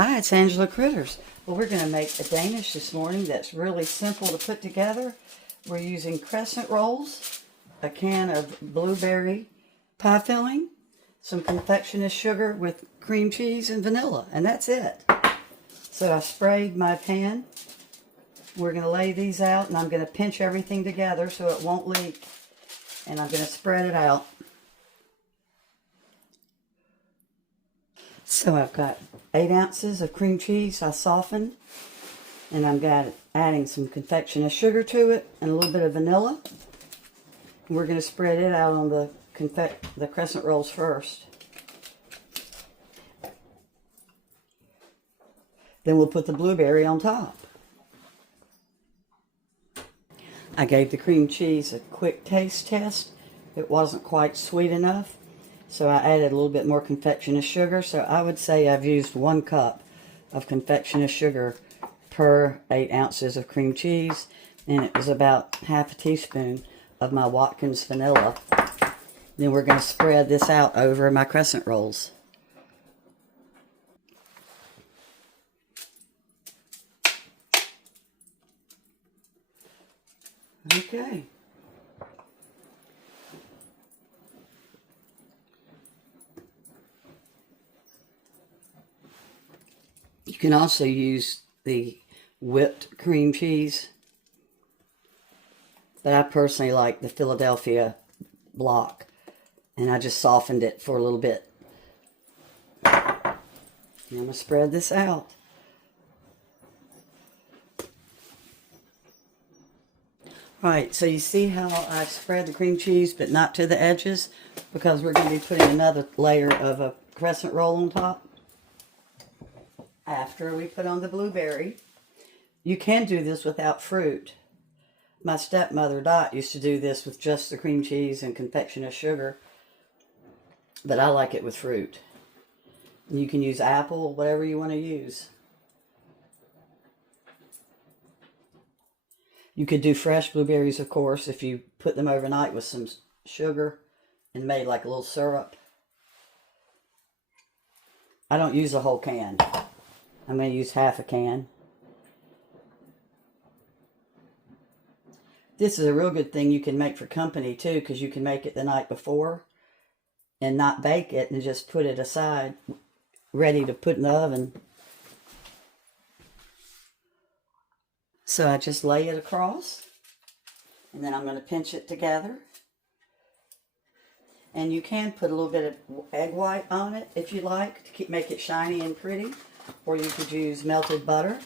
Hi, it's Angela Critters. Well, we're going to make a Danish this morning that's really simple to put together. We're using Crescent Rolls, a can of blueberry pie filling, some Confectioners Sugar with cream cheese and vanilla, and that's it. So I sprayed my pan. We're going to lay these out, and I'm going to pinch everything together so it won't leak. And I'm going to spread it out. So I've got 8 ounces of cream cheese I softened, and I'm adding some Confectioners Sugar to it and a little bit of vanilla. We're going to spread it out on the Crescent Rolls first. Then we'll put the blueberry on top. I gave the cream cheese a quick taste test. It wasn't quite sweet enough, so I added a little bit more Confectioners Sugar. So I would say I've used 1 cup of Confectioners Sugar per 8 ounces of cream cheese, and it was about half a teaspoon of my Watkins vanilla. Then we're going to spread this out over my Crescent Rolls. Okay. You can also use the whipped cream cheese, but I personally like the Philadelphia block, and I just softened it for a little bit. And I'm going to spread this out. Alright, so you see how I spread the cream cheese but not to the edges, because we're going to be putting another layer of a crescent roll on top after we put on the blueberry. You can do this without fruit. My stepmother Dot used to do this with just the cream cheese and Confectioners Sugar, but I like it with fruit. You can use apple, whatever you want to use. You could do fresh blueberries, of course, if you put them overnight with some sugar and made like a little syrup. I don't use a whole can. I'm going to use half a can. This is a real good thing you can make for company too, because you can make it the night before and not bake it and just put it aside, ready to put in the oven. So I just lay it across, and then I'm going to pinch it together. And you can put a little bit of egg white on it if you like, to make it shiny and pretty. Or you could use melted butter.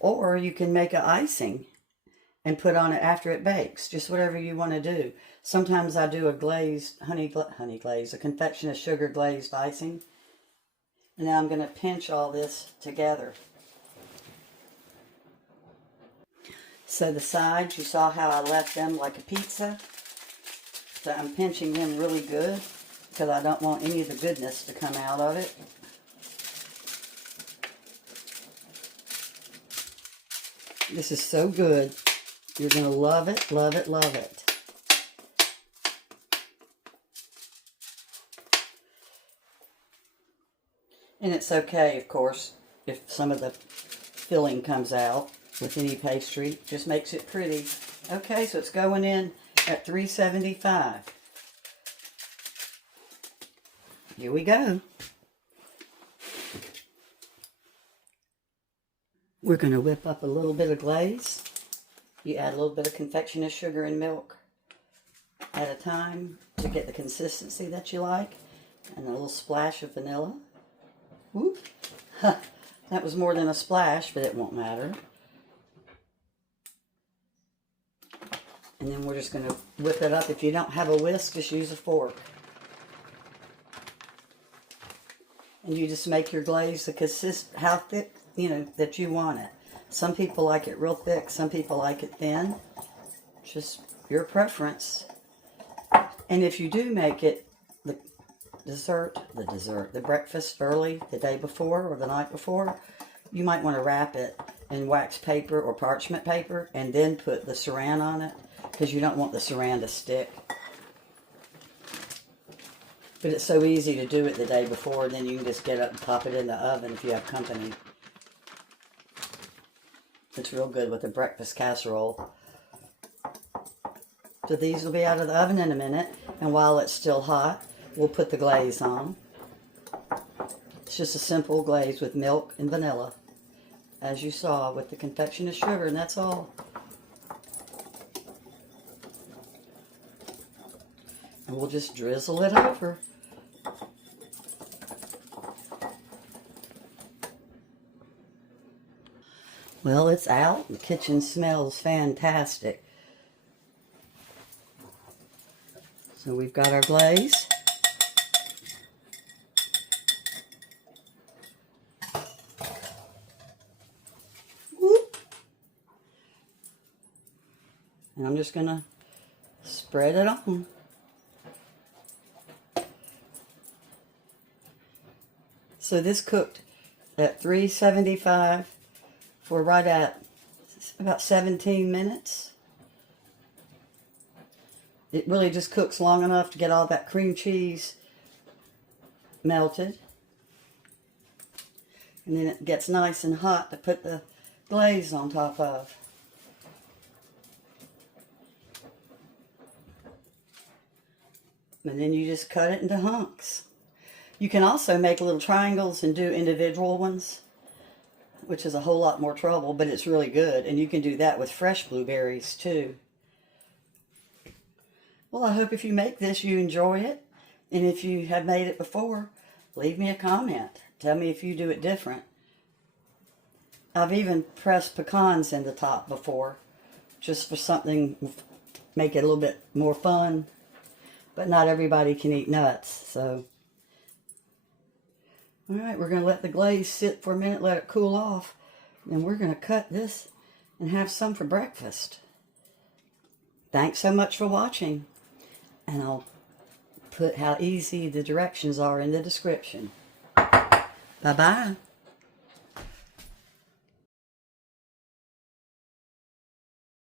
Or you can make an icing and put on it after it bakes. Just whatever you want to do. Sometimes I do a glazed, honey glaze, a Confectioners Sugar glazed icing. And then I'm going to pinch all this together. So the sides, you saw how I left them like a pizza. So I'm pinching them really good because I don't want any of the goodness to come out of it. This is so good. You're going to love it, love it, love it. And it's okay, of course, if some of the filling comes out with any pastry. Just makes it pretty. Okay, so it's going in at 375. Here we go. We're going to whip up a little bit of glaze. You add a little bit of Confectioners Sugar and milk at a time to get the consistency that you like. And a little splash of vanilla. Whoop. That was more than a splash, but it won't matter. And then we're just going to whip it up. If you don't have a whisk, just use a fork. And you just make your glaze how thick, that you want it. Some people like it real thick. Some people like it thin. Just your preference. And if you do make it the breakfast early, the day before or the night before, you might want to wrap it in wax paper or parchment paper and then put the saran on it, because you don't want the saran to stick. But it's so easy to do it the day before, and then you can just get up and pop it in the oven if you have company. It's real good with a breakfast casserole. So these will be out of the oven in a minute, and while it's still hot, we'll put the glaze on. It's just a simple glaze with milk and vanilla, as you saw with the Confectioners Sugar, and that's all. And we'll just drizzle it over. Well, it's out. The kitchen smells fantastic. So we've got our glaze. Whoop. And I'm just going to spread it on. So this cooked at 375 for right at about 17 minutes. It really just cooks long enough to get all that cream cheese melted. And then it gets nice and hot to put the glaze on top of. And then you just cut it into hunks. You can also make little triangles and do individual ones, which is a whole lot more trouble, but it's really good. And you can do that with fresh blueberries too. Well, I hope if you make this, you enjoy it. And if you have made it before, leave me a comment. Tell me if you do it different. I've even pressed pecans in the top before, just for something, make it a little bit more fun. But not everybody can eat nuts, so. All right, we're going to let the glaze sit for a minute, let it cool off. And we're going to cut this and have some for breakfast. Thanks so much for watching. And I'll put how easy the directions are in the description. Bye-bye.